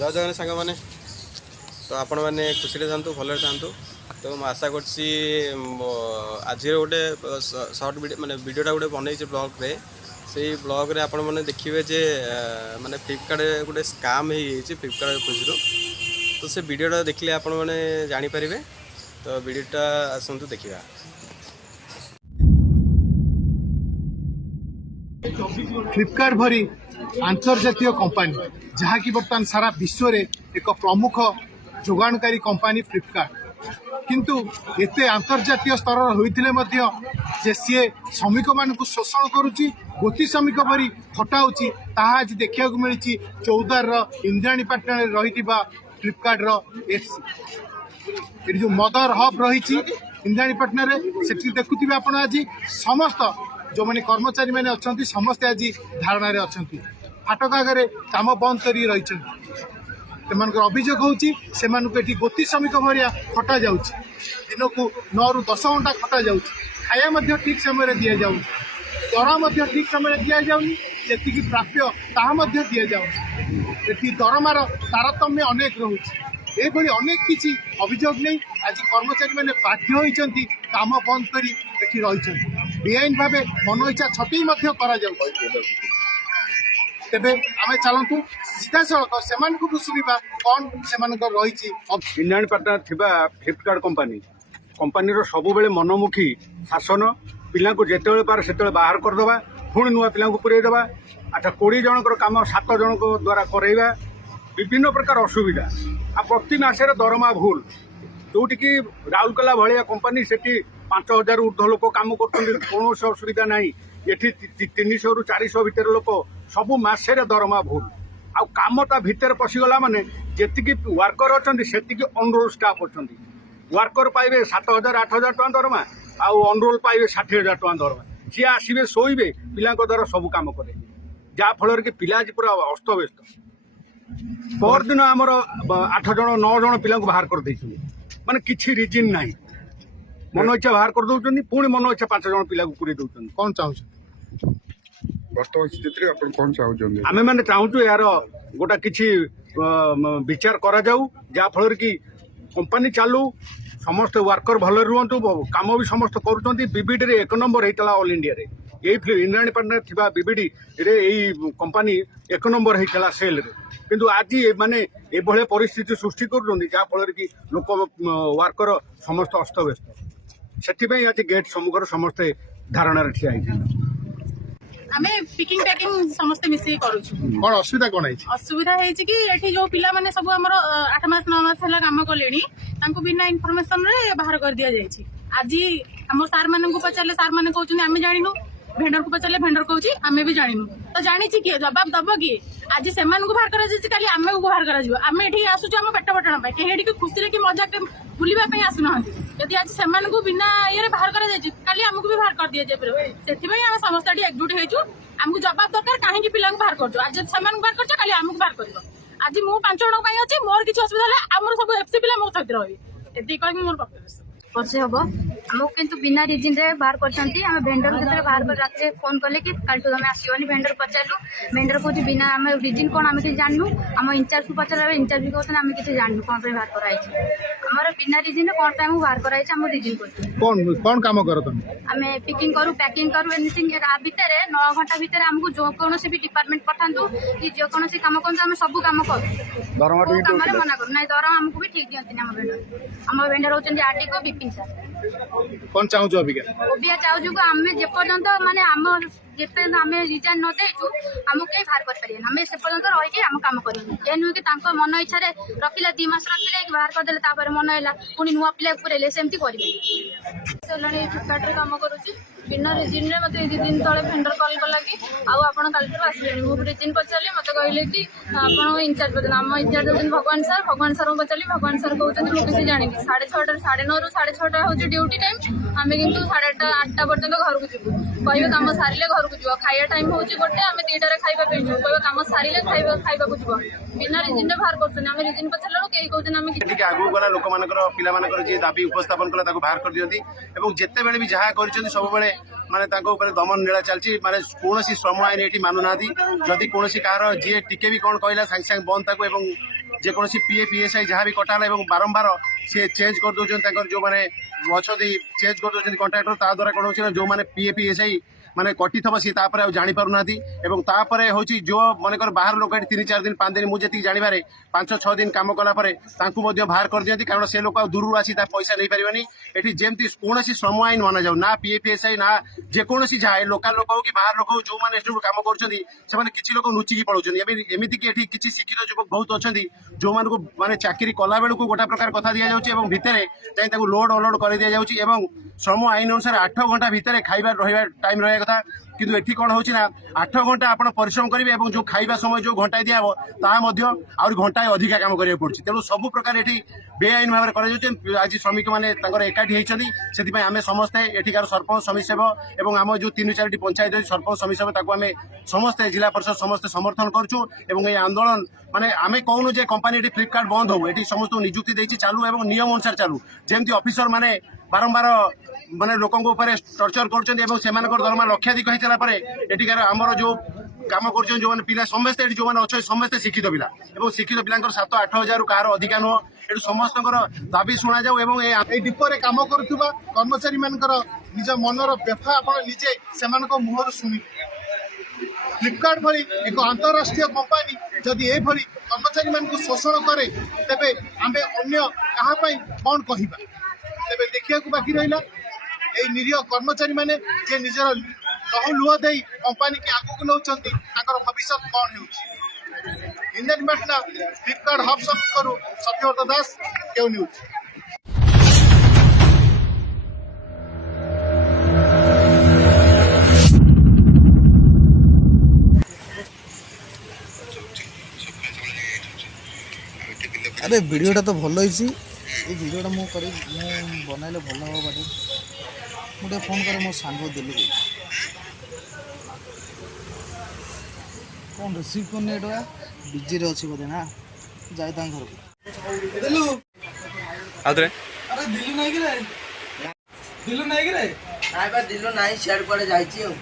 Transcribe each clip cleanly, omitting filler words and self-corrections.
जय जगन सांग मैंने तो आपण मैंने खुशी था भल था तो मैं आशा कर आज गोटे सर्ट माने वीडियोटा गोटे बनई ब्लॉग रे से ब्लॉग रे आपण मैंने देखिए जे माने फ्लिपकार्ट गोटे स्काम हो फ्लिपकार्ट खुशी तो से वीडियोटा देखले आपण मैंने जानीपर तो वीडियोटा आसतु देखा। फ्लिपकार्ट भरी अंतर्जातीय कंपानी जहाँकि बर्तमान सारा विश्व रे एक प्रमुख जोगाणकारी कंपानी फ्लिपकार्ट किंतु एते अंतर्जातीय स्तर होइतिले मध्य जे सी श्रमिक मान शोषण करुच्ची गोती श्रमिक भरी खटाऊँच ताहा आज देखा मिली चौदार इंद्राणी पाटना रही फ्लिपकार्ट जो मदर हब रही इंद्राणी पाटना से देखुवे आप आज समस्त जो मैंने कर्मचारी मैंने अच्छा समस्ते आज धारणा अच्छा फाटक आगे काम बंद कर रही अभियोग होती गोती श्रमिक भाया खटा जा दिन को 9 ରୁ 10 घंटा खटा जा खाया ठीक समय दि जाऊ दरमा ठीक समय दि जाऊनी जी प्राप्य ताहा दि जाऊ दरमार तारतम्य अनेक रोचे ये अनेक किसी अभियोग नहीं आज कर्मचारी मैंने बाध्य होती काम बंद कर रही बेआईन भाव मन इच्छा छटई तेबे आमे चलतु सीधा सड़क से सुनिबा कौन से रही इंद्राणी पाटना थिबा फ्लिपकार्ट कंपानी सब बेले मनमुखी शासन पिला को जिते पार से बाहर करदे पुणी नुआ पिला पुरेदेवा अच्छा 20 जनकर कम 7 जन द्वारा करवा विभिन्न प्रकार असुविधा आ प्रति मासरे दरमा भूल जोटिकी राउरकेला भाया कंपानी से 5000 ऊर्ध्व लोक कम कर कौन असुविधा ना ये 300 ରୁ 400 भितर लोक सबु मासरे दरमा भूल आ कामटा भितर पशिगला माने जेतिकी वर्कर अच्छा से अनरोल स्टाफ अच्छा वर्कर पाइबे 7000 8000 टका दरमा आ अनरोल पाइबे 60000 टका दरमा सी आसबे शोबे पिला द्वारा सब कम करे जहाँफल कि पिला पूरा अस्तव्यस्त परदिन आमर 8 जन 9 जन पिला बाहर कर माने किसी रिजिन ना मन इच्छा बाहर कर दौरान पुणी मन इच्छा 5 जन पिला पूरे दौरान कौन चाहूँ वर्तमान स्थिति कौन चाहते आमे मैंने चाहूँ यार गोटा किसी विचार करा जाऊ जहाँफल कि कंपानी चालू समस्त वर्कर भल रुहतु कम भी समस्त करुँच एक नंबर होता ऑल इंडिया रे यही इंद्राणी पाटना थिबा बीबीडी रे यही कंपानी एक नंबर होता सेल रे किंतु आज माने एभले परिस्थिति सृष्टि कर जहाँफल कि लोक वर्कर समस्त अस्तव्यस्त से आज गेट सम्मुखर समस्ते धारणा ठिया आमे पिकिंग पैकिंग समस्त मिसी करूछु कौन असुविधा कौन है असुविधा है कि एठी जो पिला माने सब हमर 8 मास 9 मास हला काम कलेनी तांको बिना इन्फॉर्मेशन रे बाहर कर दिया जायछि आज हमर सार माने को पचारले सार माने कहउछनी आमे जानिनु भेंडर को पचारले भेंडर कहउछि आमे भी जानिनु तो जानि छि कि जवाब दबो कि आज सेमान को बाहर करा जायछि काली आमे को बाहर करा जिवो आमे एठी आसुछु हम पेट बटण पे केहेडी के खुशी रे कि मजाक बुलिबा पे आसु नहंती यदि आज सेमान को बिना ये बाहर करा जायछि काली हमको भी बाहर कर दिया जाय सेथि भाई हम समस्त एकजुट हेजु हमको जवाब दरकार कहीं पिला बाहर कर आज से बाहर कर कल आमको बाहर कर आज मु 5 जन अच्छी मोर किसी असुविधा आम सब एफसी पिला मो सहित रही कह मोर वक्तव्य वर्षे हम आमको किंतु बिना रिजिन रे बाहर कर भेंडर जो बाहर कर रात फोन कले कि कल तुम आसोनी भेंडर पचारू भेंडर कौन बिना आम रिजिन कौन आम कि जानू आम इंचार्ज को पचार इंचार्ज भी कहते आम किसी जानू कौन बाहर कराई आमर बिना रिजिन कौन पे बाहर कराई आम रिजिन कर कौन काम करो तुम आम पिकिंग करूँ पैकिंग करूँ एनिथिंग भितर 9 घंटा भितर आमको जो कौन भी डिपार्टमेंट पठातु कि जेकोसी कम करूँ आम सब कम करूँ कम मना करूँ ना दरम आमको भी ठीक दिखती आम भेंडर होती आरटी को बिपिन सर कौन चाहूँ ओबिया चाहूँ आम जेपर्यंत माने आम जेपर्यंत आम रिजाइन न देचु आमको कहीं बाहर कर आम से पर्यंत रही आम कम करूँ ये नुहे कि मन इच्छा रखिले 2 मास रखिले बाहर करदे मन है पुणी नुआ पिला पुरेले सेमती करेंगे फ्लिपकार्ट कम करुच्ची बिना रिजिन रे मत 2 दिन तले भेंडर कल कला कि आउ कल आसले मुझे रिजिन पचारे मत कहले कि आप इंचार्ज पचार आम इंचार्ज होती भगवान सर को पचारे भगवान सर कहते मुझे किसी जानी 6:30 9:30 ରୁ 6:30 हूँ ड्यूटी टाइम आम कि 8:30 पर्यटन घर को जीवु कह कम सारे घर को जीव खाया टाइम हूँ गोटे आम 2टार खावा कह कम सारे खावा को जीव बिना रिजिन बाहर कर रिजिन पचार कई कहते आम आगू गला लोक पिला जी दाबी उपस्थापन कला बाहर कर दिखती जिते बड़े भी जहाँ कर सब माने दमन नीला चलती माने कौन श्रम आईन ये मानु ना जदि कौन कह जी टिके भी कौन कहला सागे सागे बंद ताको ଯେକୌଣସି PA PSI ଯାହା ବି କଟା ହେଲା ଏବଂ ବାରମ୍ବାର ସେ ଚେଞ୍ଜ କରିଦେଉଛନ୍ତି ତାଙ୍କର ଯେଉଁମାନେ ଅଛନ୍ତି ଚେଞ୍ଜ କରିଦେଉଛନ୍ତି କଣ୍ଟ୍ରାକ୍ଟର ତା ଦ୍ୱାରା କ'ଣ ହେଉଛି ନା ଯେଉଁମାନେ PA PSI ମାନେ କଟିଥିବ ସିଏ ତାପରେ ଆଉ ଜାଣିପାରୁନାହାନ୍ତି ଏବଂ ତାପରେ ହେଉଛି ଯେଉଁ ମନେକର ବାହାର ଲୋକ ଏଠି 3-4 ଦିନ 5 ଦିନ ମୁଁ ଯେତିକି ଜାଣିବାରେ 5-6 ଦିନ କାମ କଲା ପରେ ତାଙ୍କୁ ମଧ୍ୟ ବାହାର କରିଦିଅନ୍ତି କାରଣ ସେ ଲୋକ ଆଉ ଦୂରରୁ ଆସି ତା ପଇସା ନେଇପାରିବନି। ଏଠି ଯେମିତି କୌଣସି ଶ୍ରମ ଆଇନ ମନାଯାଉ ନା PA PSI ନା ଯେକୌଣସି ଯାହା ଲୋକାଲ ଲୋକ ହଉ କି ବାହାର ଲୋକ ହଉ ଯେଉଁମାନେ ଏଠି କାମ କରୁଛନ୍ତି ସେମାନେ କିଛି ଲୋକ ଲୁଚିକି ପଳାଉଛନ୍ତି। ଏମିତିକି ଏଠି କିଛି ଶିକ୍ଷିତ ଯୁବକ ବହୁତ ଅଛନ୍ତି ଯେଉଁମାନଙ୍କୁ ମାନେ ଚାକିରି କଲା ବେଳକୁ ଗୋଟା ପ୍ରକାର କଥା ଦିଆଯାଉଛି ଏବଂ ଭିତରେ ଯାଇ ତାକୁ ଲୋଡ୍ ଅନଲୋଡ୍ କରି ଦିଆଯାଉଛି ଏବଂ ଶ୍ରମ ଆଇନ ଅନୁସାରେ 8 ଘଣ୍ଟା ଭିତରେ ଖାଇବା ରହିବା ଟାଇମ୍ ରହିବା କଥା କିନ୍ତୁ ଏଠି କ'ଣ ହେଉଛି ନା 8 ଘଣ୍ଟା ଆପଣ ପରିଶ୍ରମ କରିବେ ଏବଂ ଯେଉଁ ଖାଇବା ସମୟ ଯେଉଁ ଘଣ୍ଟାଏ ଦିଆହେବ ତାହା ମଧ୍ୟ ଆହୁରି ଘଣ୍ଟାଏ ଅଧିକା କାମ କରିବାକୁ ପଡୁଛି। ତେଣୁ ସବୁ ପ୍ରକାର ଏଠି ବେଆଇନ ଭାବରେ କରାଯାଉଛି। ଆଜି ଶ୍ରମିକମାନେ ତାଙ୍କର ଏକାଠି ହେଇଛନ୍ତି ସେଥିପାଇଁ ଆମେ ସମସ୍ତେ ଏଠିକାର ସରପଞ୍ଚ ସମିତିସେବକ ଏବଂ ଆମ ଯେଉଁ 3-4ଟି ପଞ୍ଚାୟତ ଅଛି ସରପଞ୍ଚ ସମିତିସେବକ ତାକୁ ଆମେ ସମସ୍ତେ ଜିଲ୍ଲା ପରିଷଦ ସମସ୍ତେ ସମର୍ଥନ କରୁଛୁ ଏବଂ এই ଆନ୍ଦୋଳନ ମାନେ ଆମେ କହୁନୁ ଯେ କମ୍ପାନୀ ଏଠି ଫ୍ଲିପକାର୍ଟ ବନ୍ଦ ହଉ ଏଠି ସମସ୍ତଙ୍କୁ ନିଯୁକ୍ତି ଦେଇଛି ଚାଲୁ ଏବଂ ନିୟମ ଅନୁସାରେ ଚାଲୁ ଯେମିତି ଅଫିସର ମାନେ ବାରମ୍ବାର ମାନେ ଲୋକଙ୍କ ଉପରେ ଟର୍ଚର କରୁଛନ୍ତି ଏବଂ ସେମାନଙ୍କର ଦରମା ଲକ୍ଷାଧିକ ହେଇଥିଲା ପରେ ଏଠିକାର ଆମର ଯେଉଁ କାମ କରୁଛନ୍ତି ଯେଉଁମାନେ ପିଲା ସମସ୍ତେ ଏଠି ଯେଉଁମାନେ ଅଛନ୍ତି ସମସ୍ତେ ଶିକ୍ଷିତ ପିଲା ଏବଂ ଶିକ୍ଷିତ ପିଲାଙ୍କର 7-8 ହଜାର କାହାର ଅଧିକା ନୁହଁ ଏଠି ସମସ୍ତଙ୍କର ଦାବି ଶୁଣାଯାଉ ଏବଂ এই ডিপোরে কাম করুথিবা কর্মচারী মানকর নিজ মনর ব্যথা আপন নিজে সেমানক মুহর শুনি ফ্লিপকার্ট ভଳି এক আন্তঃরাষ্ট্রীয় কোম্পানি যদি এইভଳି কর্মচারী মানক শোষণ করে তেবে আমি অন্য কাহা পাই কোন কহিবা তেবে দেখিବାକୁ বাকি রহিলা এই নিরীহ কর্মচারী মানে যে নিজের লহু লুহ দেই কোম্পানি কি আগুক নেউଛନ୍ତି তাଙ୍କର ভবিষ্যৎ কোন ହେଉଛି ইন্ডিয়ান মেটনা ফ্লিপকার্ট হব সব করু সত্যব্রত দাস কেউ নিউজ। আরে ভিডিওটা তো ভালো হয়েছি এই ভিডিওটা মু বনাইলে ভালো হব বাট মু টিকে ফোন করে মো সাঙ্গ দিল্লি কোন রিসিভ করনি এটা বিজি রে ଅଛି ବୋଧେ না যাই তাଙ୍କ ঘরକୁ দিলু ଆଉଥରେ আরে দিলু নাই কি রে দিলু নাই কি রে ନାଇଁ ବା ଦିଲୁ ନାହିଁ ସିଆଡ଼େ କୁଆଡ଼େ ଯାଇଛି ଆଉ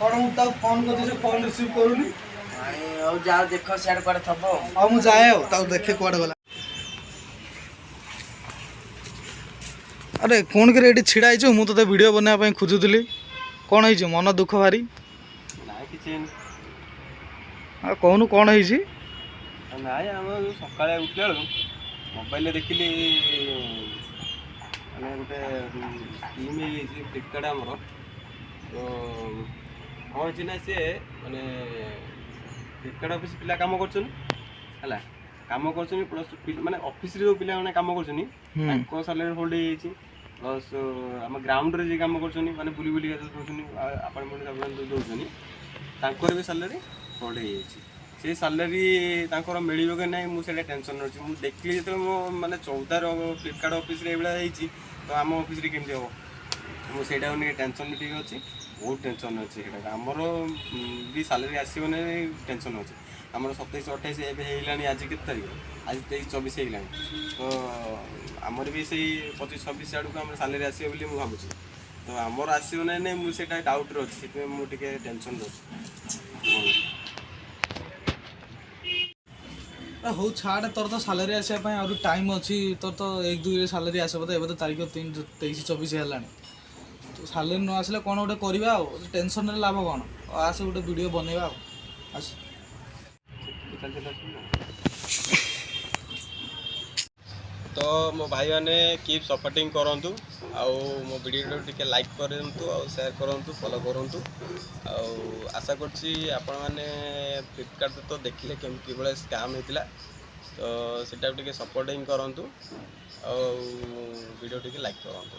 কোন মু তাও ফোন করছি সে ফোন রিসিভ করুনি ନାଇଁ ହଉ ଯାଅ ଦେଖ ସିଆଡ଼େ କୁଆଡ଼େ ଥବ ଆଉ ଆଉ ମୁଁ ଯାଏ ଆଉ ତାକୁ ଦେଖେ କୁଆଡ଼େ ଗଲା আরে কোন করে এটি ছিড়া হয়েছ মু তোতে ভিডিও বনাইবা ପାଇଁ খুঁজুଥିଲି কোন হয়েছে মন দুঃখ ভারি ନାଇଁ କିଛି ହେଇନି। ଆଉ କହୁନୁ କ'ଣ ହେଇଛି ନାଇଁ ଆମେ ସକାଳେ ଉଠିଲା ବେଳକୁ ମୋବାଇଲରେ ଦେଖିଲି ମାନେ ଗୋଟେ ସ୍କିମ୍ ହେଇଯାଇଛି ଫ୍ଲିପକାର୍ଟ ଆମର ତ କ'ଣ ହେଇଛି ନା ସିଏ ମାନେ ଫ୍ଲିପକାର୍ଟ ଅଫିସ୍ ପିଲା କାମ କରୁଛନ୍ତି ହେଲା କାମ କରୁଛନ୍ତି ପ୍ଲସ୍ ମାନେ ଅଫିସରେ ଯେଉଁ ପିଲାମାନେ କାମ କରୁଛନ୍ତି ତାଙ୍କ ସାଲାରୀ ହୋଲ୍ଡ ହେଇଯାଇଛି ପ୍ଲସ୍ ଆମ ଗ୍ରାଉଣ୍ଡରେ ଯିଏ କାମ କରୁଛନ୍ତି ମାନେ ବୁଲି ବୁଲିକା ଯେଉଁ ଦେଉଛନ୍ତି ଆପାର୍ଟମେଣ୍ଟ ଦେଉଛନ୍ତି ତାଙ୍କର ବି ସାଲାରୀ ହୋଲ୍ଡ ହେଇଯାଇଛି ସେ ସାଲାରୀ ତାଙ୍କର ମିଳିବ କି ନାହିଁ ମୁଁ ସେଇଟା ଟେନସନ୍ ଅଛି ମୁଁ ଦେଖିଲି ଯେତେବେଳେ ମୋ ମାନେ 14 ଫ୍ଲିପକାର୍ଟ ଅଫିସରେ ଏଇଭଳିଆ ହେଇଛି ତ ଆମ ଅଫିସରେ କେମିତି ହେବ ମୁଁ ସେଇଟାକୁ ନେଇ ଟେନସନ୍ ବି ଟିକେ ଅଛି ବହୁତ ଟେନସନ୍ ଅଛି ସେଇଟା ଆମର ବି ସାଲାରୀ ଆସିବନି ଟେନସନ୍ ଅଛି ଆମର 27-28 ଏବେ ହେଇଗଲାଣି ଆଜି କେତେ ତାରିଖ ଆଜି 23-24 ହେଇଗଲାଣି ତ ଆମର ବି ସେଇ 25-26 ଆଡ଼କୁ ଆମର ସାଲାରୀ ଆସିବ ବୋଲି ମୁଁ ଭାବୁଛି ତ ଆମର ଆସିବ ନା ନାହିଁ ମୁଁ ସେଇଟା ଡାଉଟ୍ରେ ଅଛି ସେଥିପାଇଁ ମୁଁ ଟିକେ ଟେନସନ୍ରେ ଅଛି। ହଉ ଛାଡ଼ ତୋର ତ ସାଲାରୀ ଆସିବା ପାଇଁ ଆହୁରି ଟାଇମ୍ ଅଛି ତୋର ତ 1-2ରେ ସାଲାରୀ ଆସିବ ବୋଧେ ଏବେ ତ ତାରିଖ 23-24 ହେଲାଣି ତ ସାଲାରୀ ନ ଆସିଲେ କ'ଣ ଗୋଟେ କରିବା ଆଉ ଟେନସନ୍ରେ ଲାଭ କ'ଣ ଆସେ ଗୋଟେ ଭିଡ଼ିଓ ବନେଇବା ଆଉ ଆସ ତ ମୋ ଭାଇମାନେ କିପ୍ ସପୋର୍ଟିଂ କରନ୍ତୁ ଆଉ ମୋ ଭିଡ଼ିଓ ଟିକେ ଲାଇକ୍ କରନ୍ତୁ ଆଉ ସେୟାର କରନ୍ତୁ ଫଲୋ କରନ୍ତୁ ଆଉ ଆଶା କରୁଛି ଆପଣମାନେ ଫ୍ଲିପକାର୍ଟରେ ତ ଦେଖିଲେ କିଭଳିଆ ସ୍କାମ୍ ହେଇଥିଲା ତ ସେଟାକୁ ଟିକେ ସପୋର୍ଟିଂ କରନ୍ତୁ ଆଉ ଭିଡ଼ିଓ ଟିକେ ଲାଇକ୍ କରନ୍ତୁ।